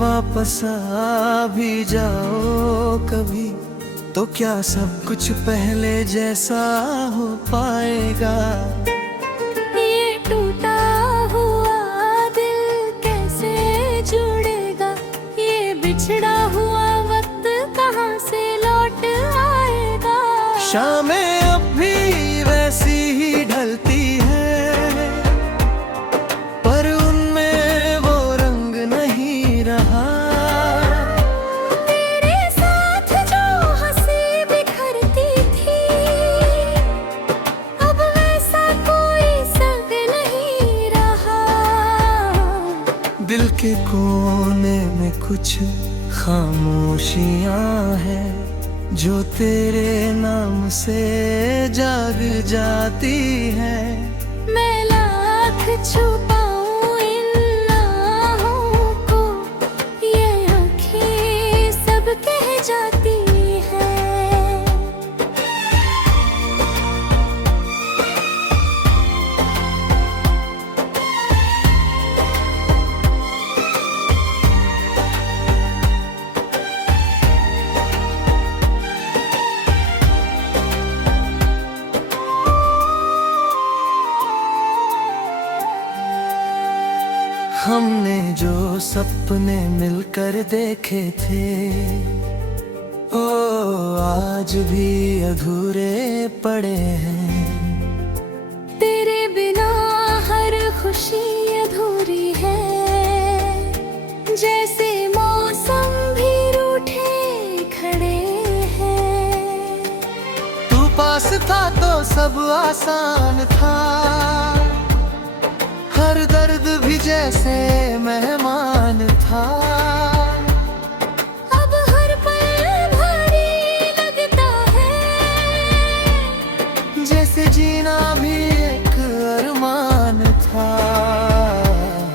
वापस आ भी जाओ कभी, तो क्या सब कुछ पहले जैसा हो पाएगा? ये टूटा हुआ दिल कैसे जुड़ेगा? ये बिछड़ा हुआ वक्त कहाँ से लौट आएगा? शामें अब भी वैसी ही ढलती है, पर उनमें वो रंग नहीं रहा। तेरे साथ जो हंसी बिखरती थी, अब वैसा कोई संग नहीं रहा। दिल के कोने में कुछ खामोशियां हैं, जो तेरे नाम से जाग जाती हैं। मैं लाख छुपाऊं इन आहों को, ये आँखें सब कह जाती हैं। हमने जो सपने मिलकर देखे थे, ओ आज भी अधूरे पड़े हैं। तेरे बिना हर खुशी अधूरी है, जैसे मौसम भी रूठे खड़े हैं। तू पास था तो सब आसान था, हर दर्द भी जैसे मेहमान था। अब हर पल भारी लगता है, जैसे जीना भी एक अरमान था।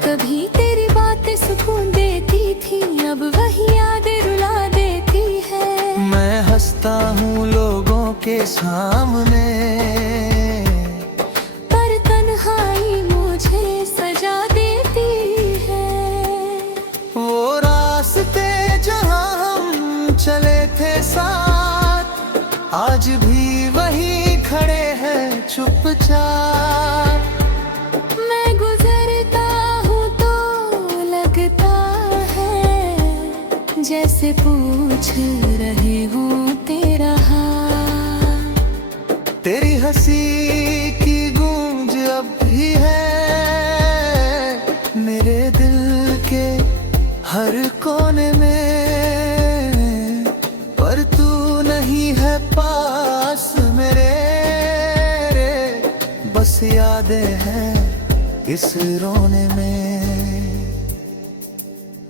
कभी तेरी बातें सुकून देती थी, अब वही याद रुला देती है। मैं हंसता हूँ लोगों के सामने, पर तन्हाई मुझे सजा देती है। वो रास्ते जहाँ हम चले थे साथ, आज भी वही खड़े हैं चुपचाप। मैं गुजरता हूँ तो लगता है, जैसे पूछ रहे हूँ तेरा हाल। तेरी हंसी की गूंज अब भी है मेरे दिल के हर कोने में, पर तू नहीं है पास मेरे। बस यादें हैं इस रोने में।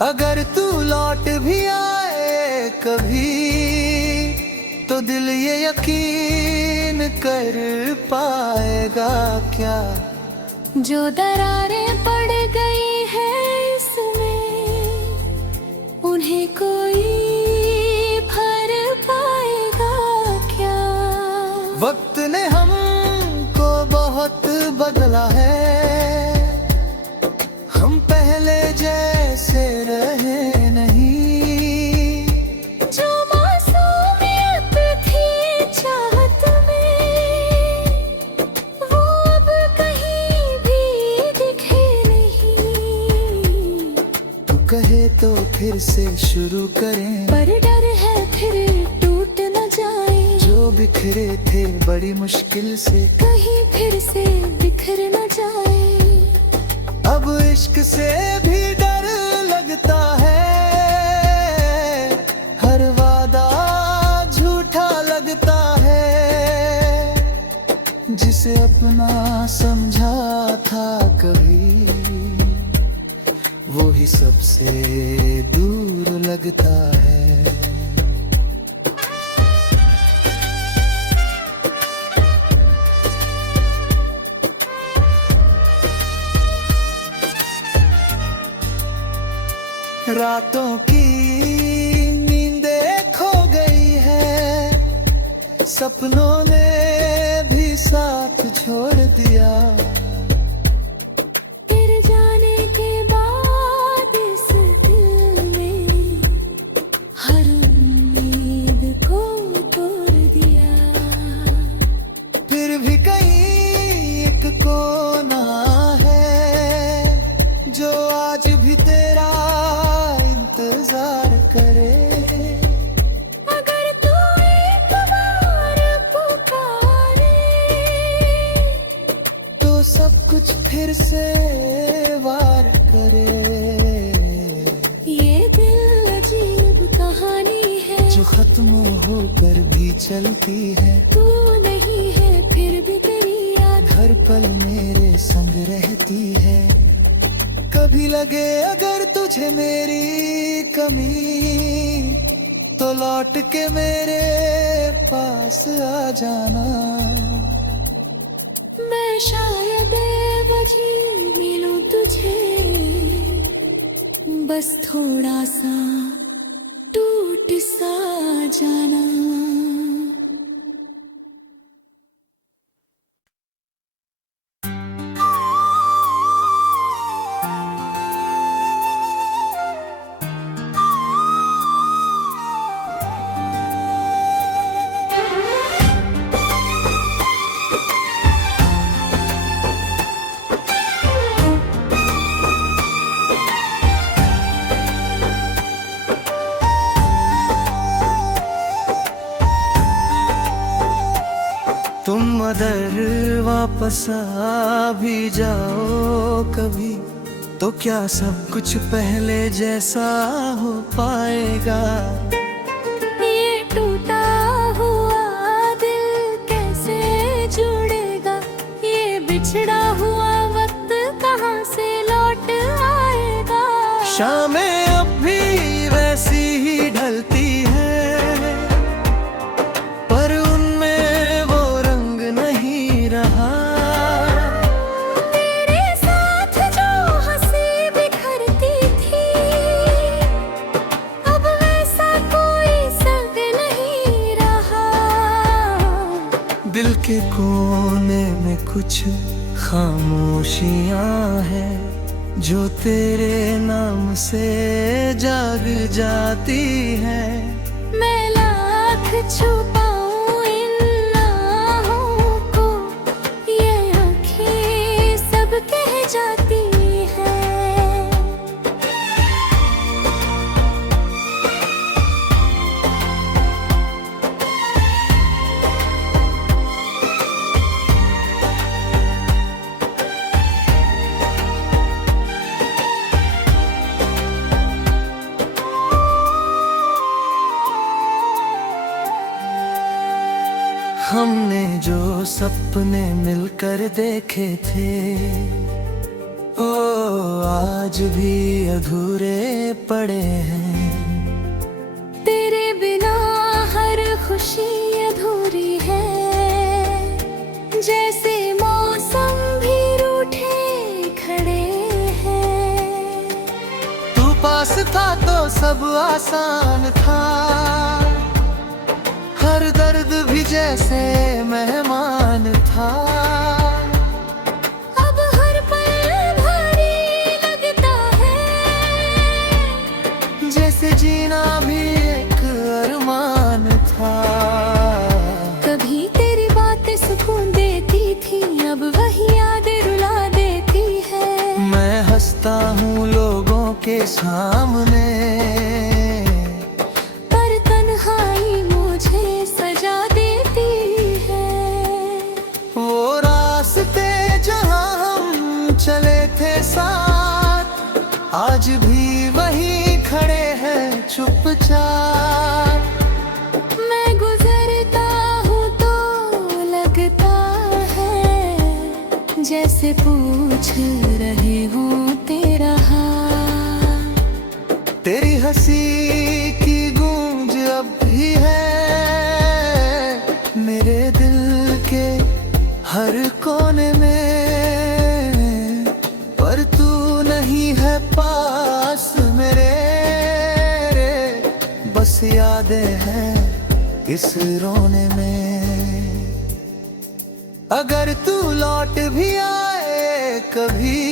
अगर तू लौट भी आए कभी, तो दिल ये यकीन कर पाएगा क्या? जो दरारें पड़ गई हैं इसमें, उन्हें कोई भर पाएगा क्या? वक्त ने हमको बहुत बदला है, हम पहले जैसे रहे नहीं। जो मासूमियत थी चाहत में, वो अब कहीं भी दिखे नहीं। तू कहे तो फिर से शुरू करें, पर डर है फिर टूट न जाए। जो बिखरे थे बड़ी मुश्किल से, कहीं फिर से बिखर न जाए। अब इश्क से भी डर लगता है, हर वादा झूठा लगता है। जिसे अपना समझा था कभी, वो ही सबसे दूर लगता है। रातों की नींदें खो गई है, सपनों ने भी साथ छोड़ दिया। तेरे जाने के बाद इस दिल में खत्म होकर भी चलती है। तू नहीं है फिर भी तेरी याद हर पल मेरे संग रहती है। कभी लगे अगर तुझे मेरी कमी, तो लौट के मेरे पास आ जाना। मैं शायद बेवजह मिलूं तुझे, बस थोड़ा सा टूट सा जाना। तुम अगर वापस आ भी जाओ कभी, तो क्या सब कुछ पहले जैसा हो पाएगा? ये टूटा हुआ दिल कैसे जुड़ेगा? ये बिछड़ा हुआ वक्त कहाँ से लौट आएगा? शामें अब भी वैसी ही ढलती है, पर उनमें वो रंग नहीं रहा। तेरे साथ जो हंसी बिखरती थी, अब वैसा कोई संग नहीं रहा। दिल के कोने में कुछ खामोशियां हैं, जो तेरे नाम से जाग जाती है। मैं लाख छुपाऊं इन आहों को, ये आँखें सब कह जाती है। हमने जो सपने मिलकर देखे थे, ओ आज भी अधूरे पड़े हैं। तेरे बिना हर खुशी अधूरी है, जैसे मौसम भी रूठे खड़े हैं। तू पास था तो सब आसान था, हर दर्द भी जैसे मेहमान था। अब हर पल भारी लगता है, जैसे जीना भी एक अरमान था। कभी तेरी बातें सुकून देती थी, अब वही यादें रुला देती है। मैं हंसता हूँ लोगों के सामने, पर तन्हाई मुझे सजा देती है। वो रास्ते जहाँ हम चले थे साथ, आज भी वहीं खड़े हैं चुपचाप। मैं गुजरता हूँ तो लगता है, जैसे पूछ रहे हूँ तेरा हाल। तेरी हंसी की गूंज अब भी है मेरे दिल के हर कोने में, पर तू नहीं है पास मेरे। बस यादें हैं इस रोने में। अगर तू लौट भी आए कभी,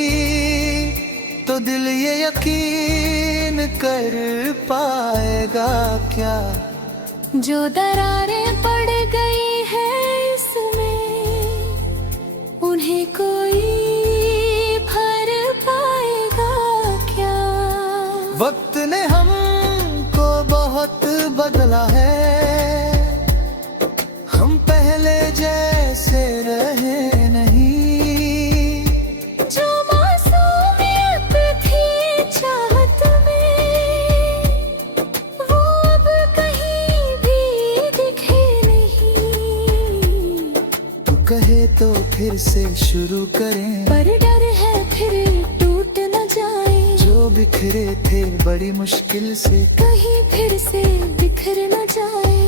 तो दिल ये यकीन कर पाएगा क्या? जो दरारें पड़ गई हैं इसमें, उन्हें कोई भर पाएगा क्या? वक्त ने हमको बहुत बदला है, हम पहले जैसे रहे नहीं। जो मासूमियत थी चाहत में, वो अब कहीं भी फिर से शुरू करें, पर डर है फिर टूट न जाए। जो बिखरे थे बड़ी मुश्किल से, कहीं फिर से बिखर न जाए।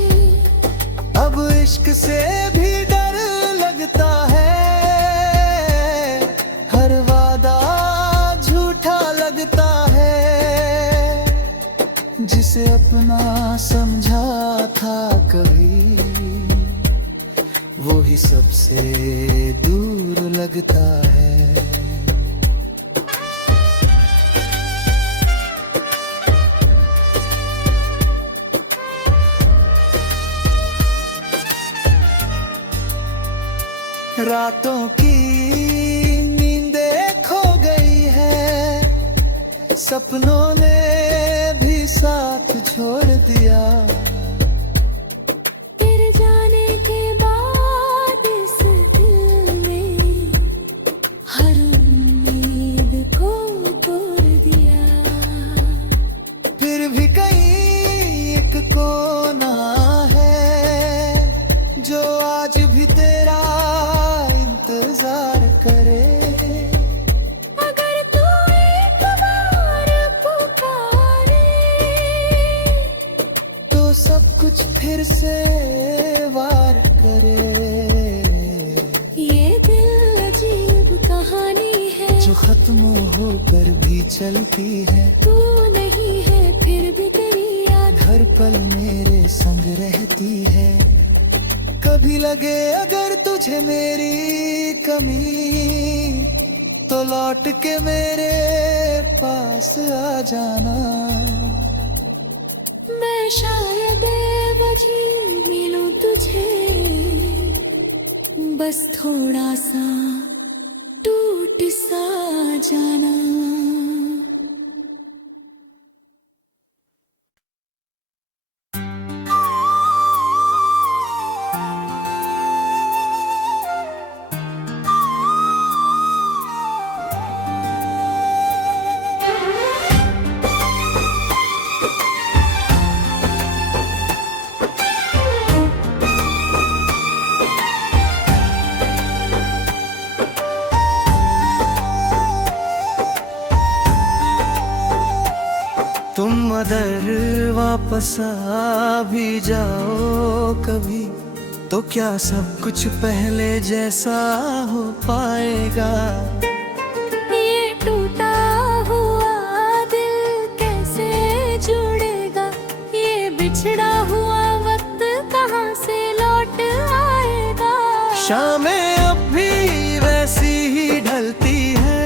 अब इश्क से भी डर लगता है, हर वादा झूठा लगता है। जिसे अपना समझा था कभी, वो ही सबसे दूर लगता है। रातों की नींदें खो गई है, सपनों ने भी साथ छोड़ दिया। तेरे जाने के बाद इस दिल ने हर उम्मीद को तोड़ दिया। फिर भी कहीं एक कोना है, जो आज भी तेरा इंतजार करे। अगर तू एक बार पुकारे, तो सब कुछ फिर से वार करे। ये दिल अजीब कहानी है, जो खत्म होकर भी चलती है। तू नहीं है फिर भी तेरी याद हर पल मेरे संग रहती है। कभी लगे अगर तुझे मेरी कमी, तो लौट के मेरे पास आ जाना। मैं शायद बेवजह मिलूं तुझे, बस थोड़ा सा टूट सा जाना। तुम अगर वापस आ भी जाओ कभी, तो क्या सब कुछ पहले जैसा हो पाएगा। ये टूटा हुआ दिल कैसे जुड़ेगा, ये बिछड़ा हुआ वक्त कहाँ से लौट आएगा। शामें अब भी वैसी ही ढलती है,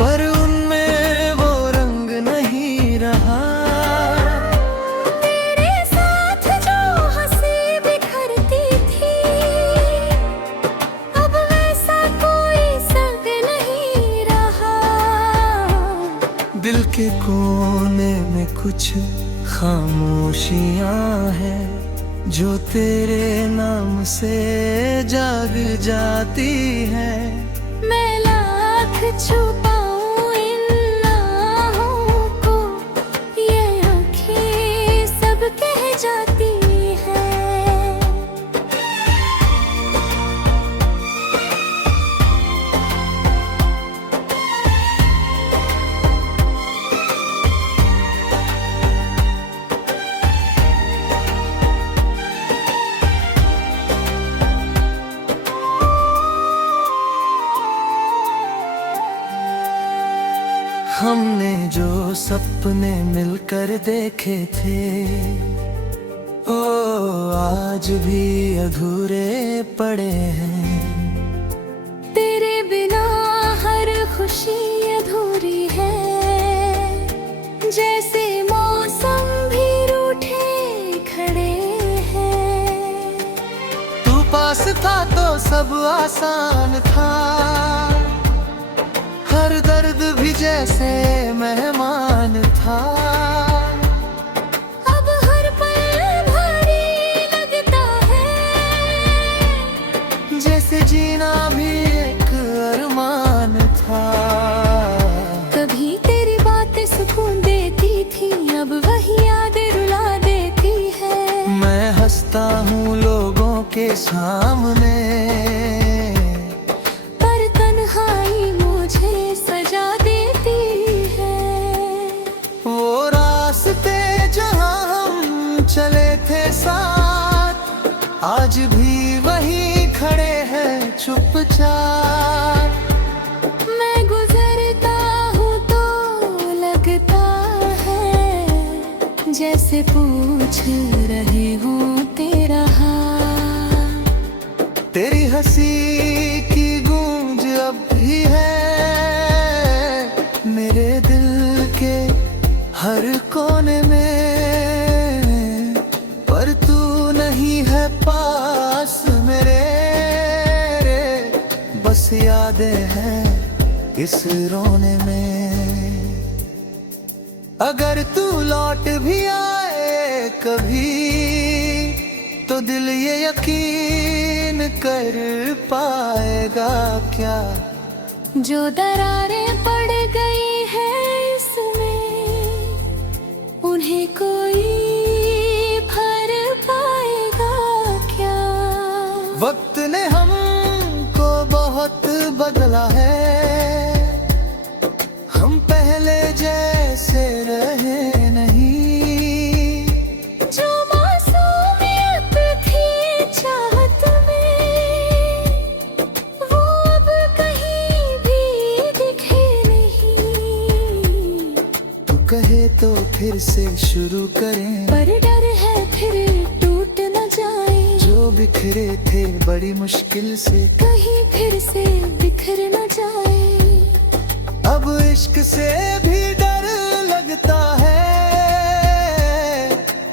पर उनमें वो रंग नहीं रहा। तेरे साथ जो हंसी बिखरती थी, अब वैसा कोई संग नहीं रहा। दिल के कोने में कुछ खामोशियां हैं, जो तेरे नाम से जाग जाती है। मैं लाख छुपाऊं इन आहों को, ये आँखें सब कह जाती है। हमने जो सपने मिलकर देखे थे, ओ आज भी अधूरे पड़े हैं। तेरे बिना हर खुशी अधूरी है, जैसे मौसम भी रूठे खड़े हैं। तू पास था तो सब आसान था, हर दर्द भी जैसे मेहमान था। अब हर पल भारी लगता है, जैसे जीना भी एक अरमान था। कभी तेरी बातें सुकून देती थी, अब वही याद रुला देती है। मैं हंसता हूँ लोगों के सामने। पर तन्हाई मुझे सजा देती है। वो रास्ते जहाँ हम चले थे साथ, आज भी वहीं खड़े हैं चुपचाप। मैं गुजरता हूँ तो लगता है जैसे पूछ रहे हूँ तेरा हाल। तेरी हंसी की गूंज अब भी है मेरे दिल के हर कोने में, पर तू नहीं है पास मेरे। बस यादें हैं इस रोने में। अगर तू लौट भी आए कभी तो दिल ये यकीन कर पाएगा क्या, जो दरारें पड़ गई हैं इसमें उन्हें कोई भर पाएगा क्या। वक्त ने हमको बहुत बदला है, हम पहले जैसे रहे नहीं। जो मासूमियत थी चाहत में वो अब कहीं भी दिखे नहीं। तू कहे तो फिर से शुरू करें, पर डर है फिर टूट न जाए। जो बिखरे थे बड़ी मुश्किल से कहीं फिर से बिखर न जाए। अब इश्क से भी डर लगता है,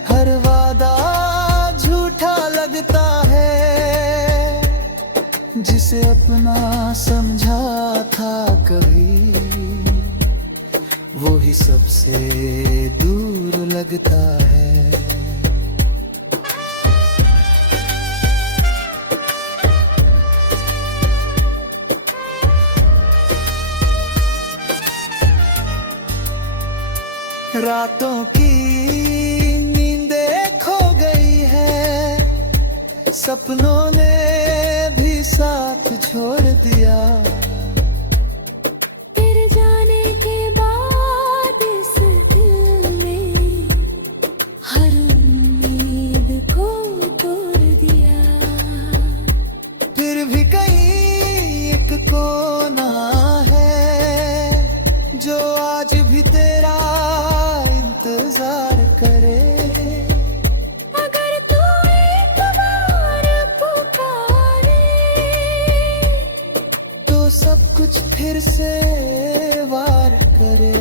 हर वादा झूठा लगता है। जिसे अपना समझा था कभी वो ही सबसे दूर लगता है। रातों की नींदें खो गई है, सपनों ने भी साथ छोड़ दिया। तेरे जाने के बाद इस दिल ने हर उम्मीद को तोड़ दिया। फिर भी कहीं एक कोना है जो आज भी तेरा इंतजार करे। अगर तू एक बार पुकारे तो सब कुछ फिर से वार करे।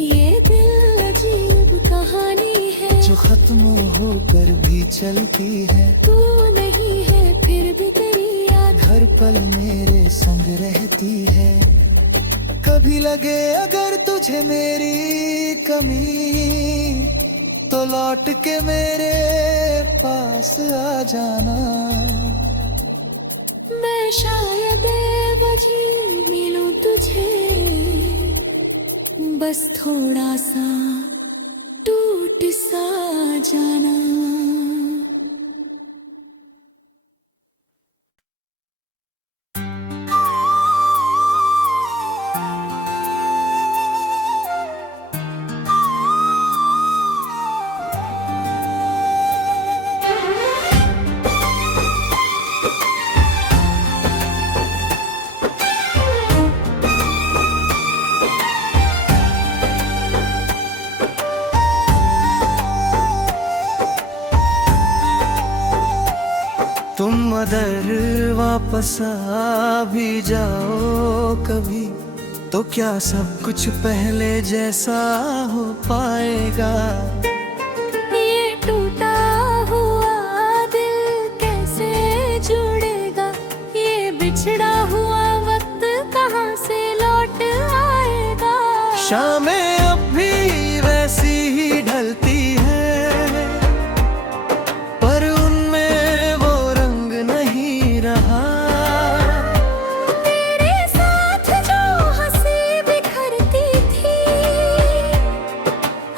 ये दिल अजीब कहानी है जो खत्म होकर भी चलती है। तू नहीं है फिर भी तेरी याद हर पल मेरे संग रहती है। कभी लगे अगर तुझे मेरी कमी तो लौट के मेरे पास आ जाना। मैं शायद बेवजह मिलूं तुझे, बस थोड़ा सा टूट सा जाना। तुम अगर वापस आ भी जाओ कभी तो क्या सब कुछ पहले जैसा हो पाएगा। ये टूटा हुआ दिल कैसे जुड़ेगा, ये बिछड़ा हुआ वक्त कहाँ से लौट आएगा। शामें अब भी वैसी ही ढलती है पर उनमें वो रंग नहीं रहा। तेरे साथ जो हंसी बिखरती थी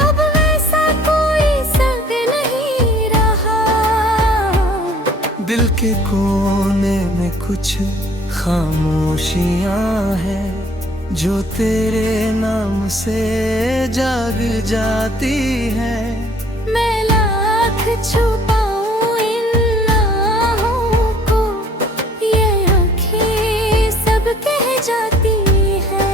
अब वैसा कोई संग नहीं रहा। के कोने में कुछ खामोशियां हैं जो तेरे नाम से जाग जाती हैं। मैं लाख छुपाऊं इन आहों को, ये आँखें सब कह जाती हैं।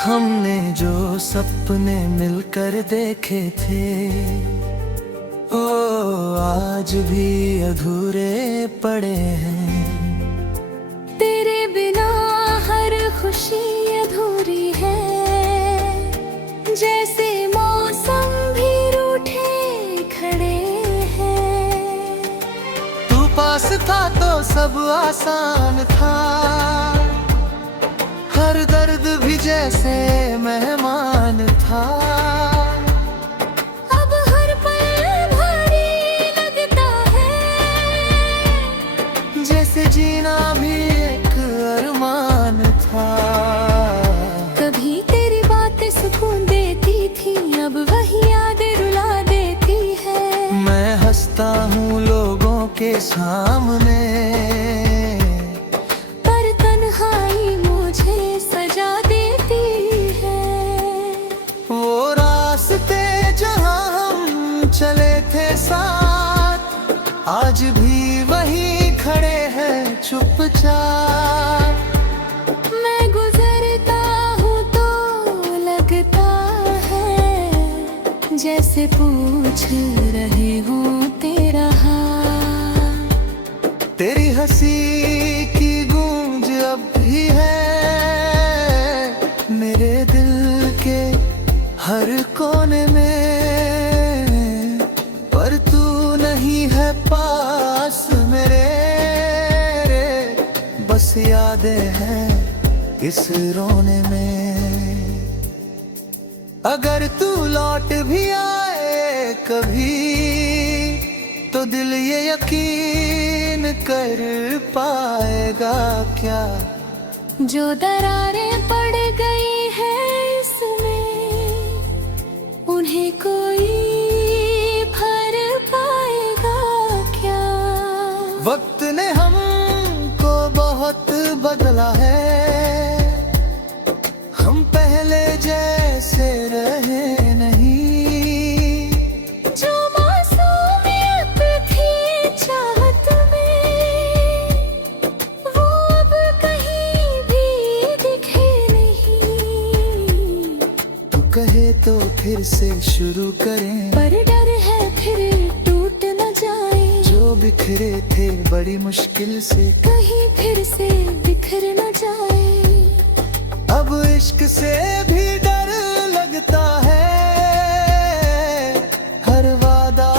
हमने जो सपने मिलकर देखे थे ओ आज भी अधूरे पड़े हैं। तेरे बिना हर खुशी अधूरी है, जैसे मौसम भी रूठे खड़े हैं। तू पास था तो सब आसान था, हर दर्द भी जैसे मेहमान था। अब हर पल भारी लगता है, जैसे जीना भी एक अरमान था। कभी तेरी बातें सुकून देती थी, अब वही यादें रुला देती है। मैं हंसता हूँ लोगों के सामने, पर तन्हाई मुझे सजा देती है। वो रास्ते जहाँ हम चले थे साथ, आज भी वहीं खड़े हैं चुपचाप। मैं गुजरता हूँ तो लगता है, जैसे पूछ रहे हूँ तेरा हाल। तेरी हंसी की गूंज अब भी है मेरे दिल के हर कोने में, पर तू नहीं है पास मेरे। बस यादें हैं इस रोने में। अगर तू लौट भी आए कभी, तो दिल ये यकीन कर पाएगा क्या, जो दरारें पड़ गई हैं इसमें, उन्हें कोई भर पाएगा क्या। वक्त ने हमको बहुत बदला है, हम पहले जैसे रहे नहीं। जो मासूमियत थी चाहत में, वो अब कहीं भी दिखे नहीं। तू कहे तो फिर से शुरू करें, पर डर है फिर टूट न जाए। जो बिखरे थे बड़ी मुश्किल से, कहीं फिर से बिखर न जाए। अब इश्क से भी डर लगता है, हर वादा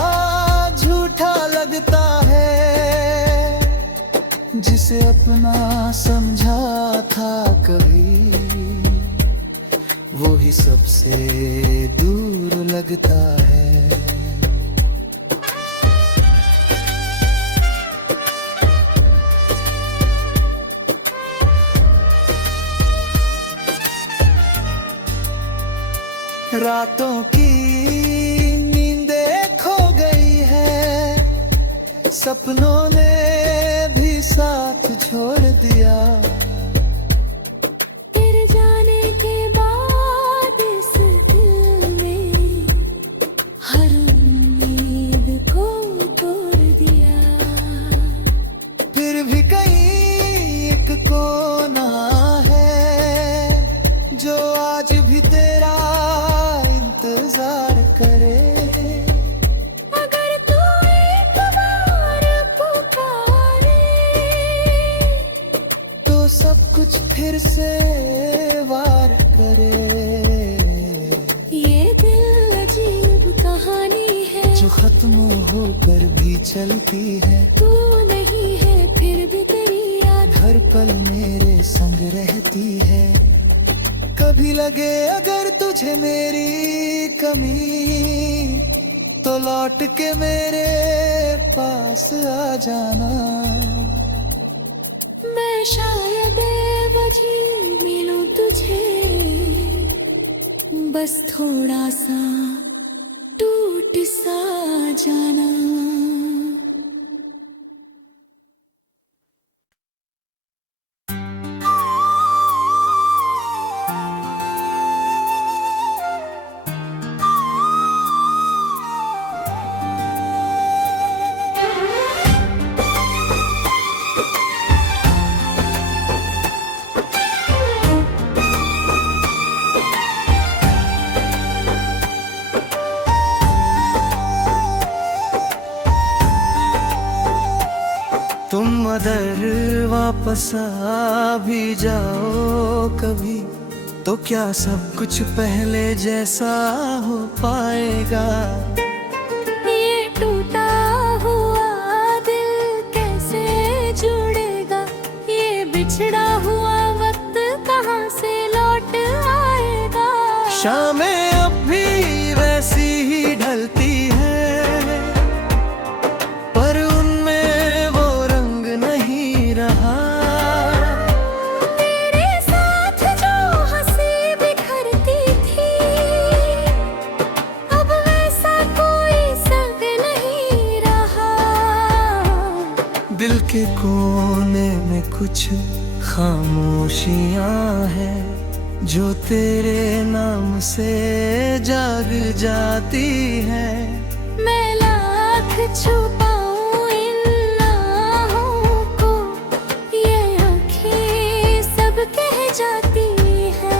झूठा लगता है। जिसे अपना समझा था कभी, वो ही सबसे दूर लगता है। रातों की नींदें खो गई है, सपनों ने भी साथ छोड़ दिया। तेरे जाने के बाद इस दिल ने हर उम्मीद को तोड़ दिया। फिर भी कहीं एक कोना है जो आज भी तेरा इंतजार करे। अगर तू एक बार पुकारे, तो सब कुछ फिर से वार करे। ये दिल अजीब कहानी है, जो खत्म होकर भी चलती है। तू नहीं है फिर भी तेरी याद हर पल मेरे संग रहती है। कभी लगे अगर तुझे मेरी कमी, तो लौट के मेरे पास आ जाना। मैं शायद वही मिलूं तुझे, बस थोड़ा सा टूट सा जाना। तुम अगर वापस आ भी जाओ कभी, तो क्या सब कुछ पहले जैसा हो पाएगा? ये टूटा हुआ दिल कैसे जुड़ेगा? ये बिछड़ा हुआ वक्त कहाँ से लौट आएगा? शामें अब भी वैसी ही ढलती है, पर उनमें वो रंग नहीं रहा। तेरे साथ जो हंसी बिखरती थी, अब वैसा कोई संग नहीं रहा। दिल के कोने में कुछ खामोशियां हैं, जो तेरे नाम से जाग जाती है। मैं लाख छुपाऊं इन आहों को, ये आँखें सब कह जाती है।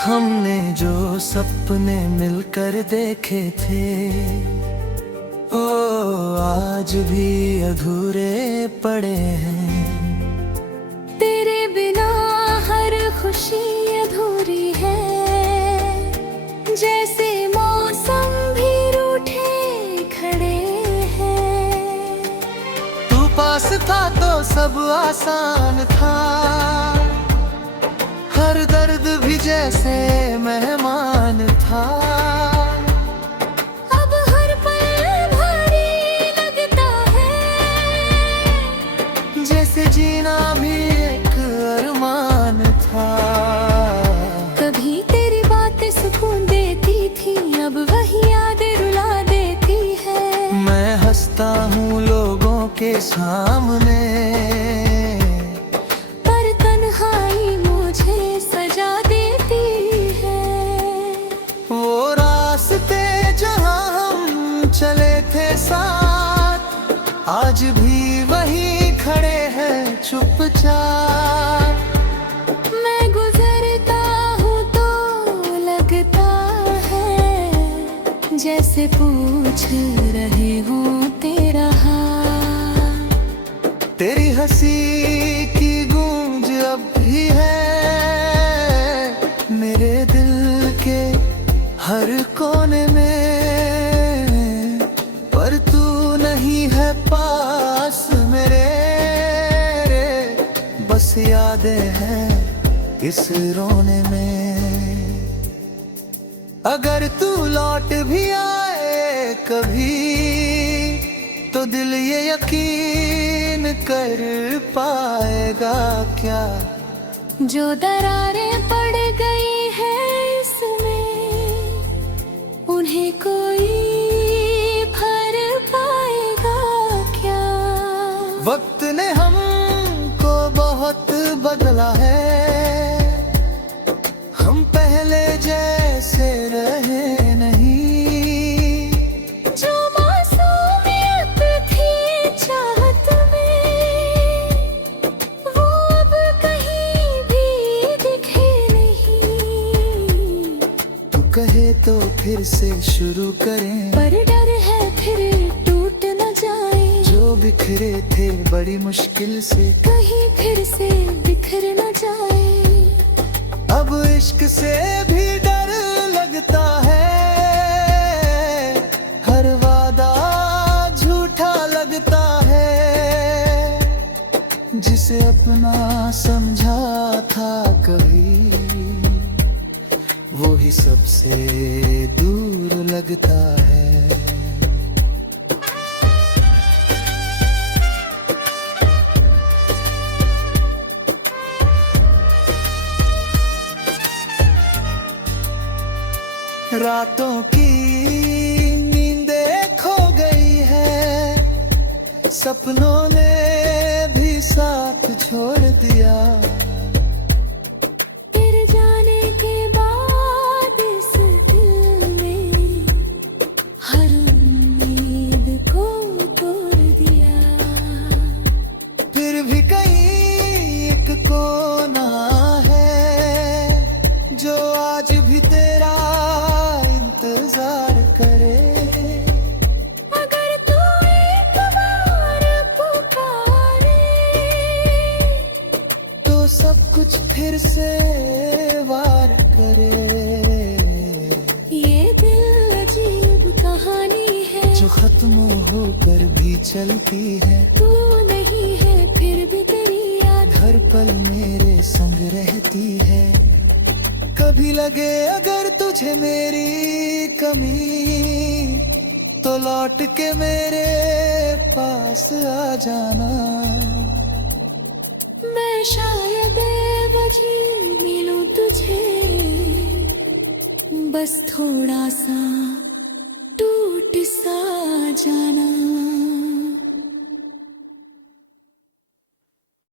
हमने जो सपने मिलकर देखे थे, ओ आज भी अधूरे पड़े हैं। तेरे बिना हर खुशी अधूरी है, जैसे मौसम भी रूठे खड़े हैं। तू पास था तो सब आसान था, हर दर्द भी जैसे मेहमान था। अब हर पल भारी लगता है, जैसे जीना भी एक अरमान था। कभी तेरी बातें सुकून देती थी, अब वही यादें रुला देती है। मैं हंसता हूँ लोगों के सामने, पर तन्हाई मुझे सजा देती है। वो रास्ते जहाँ हम चले थे साथ, आज भी वही खड़े हैं चुपचाप। मैं गुजरता हूँ तो लगता है, जैसे पूछ रहे हूँ तेरा हाल। तेरी हंसी की गूंज अब भी है मेरे दिल के हर कोने में, पर तू नहीं है पास मेरे। बस यादें हैं इस रोने में। अगर तू लौट भी आए कभी, तो दिल ये यकीन कर पाएगा क्या? जो दरारें पड़ गई हैं इसमें, उन्हें कोई भर पाएगा क्या? वक्त ने हमको बहुत बदला है, हम पहले जैसे रहे नहीं। जो मासूमियत थी चाहत में, वो अब कहीं भी दिखे नहीं। तू कहे तो फिर से शुरू करें, पर डर है फिर टूट न जाए। बिखरे थे बड़ी मुश्किल से, कहीं फिर से बिखर न जाए। अब इश्क से भी डर लगता है, हर वादा झूठा लगता है। जिसे अपना समझा था कभी, वो ही सबसे दूर लगता है। रातों की नींदें खो गई है, सपनों ने भी साथ छोड़ दिया। तेरे जाने के बाद इस दिल ने हर उम्मीद को तोड़ दिया। फिर भी कहीं एक कोना है जो आज भी तेरा इंतजार करे। अगर तू एक बार पुकारे, तो सब कुछ फिर से वार करे। ये दिल अजीब कहानी है जो खत्म होकर भी चलती है। तू नहीं है फिर भी तेरी याद हर पल मेरे संग रहती है। कभी लगे अगर तुझे मेरी कमी, तो लौट के मेरे पास आ जाना। मैं शायद वही मिलूं तुझे, बस थोड़ा सा टूट सा जाना।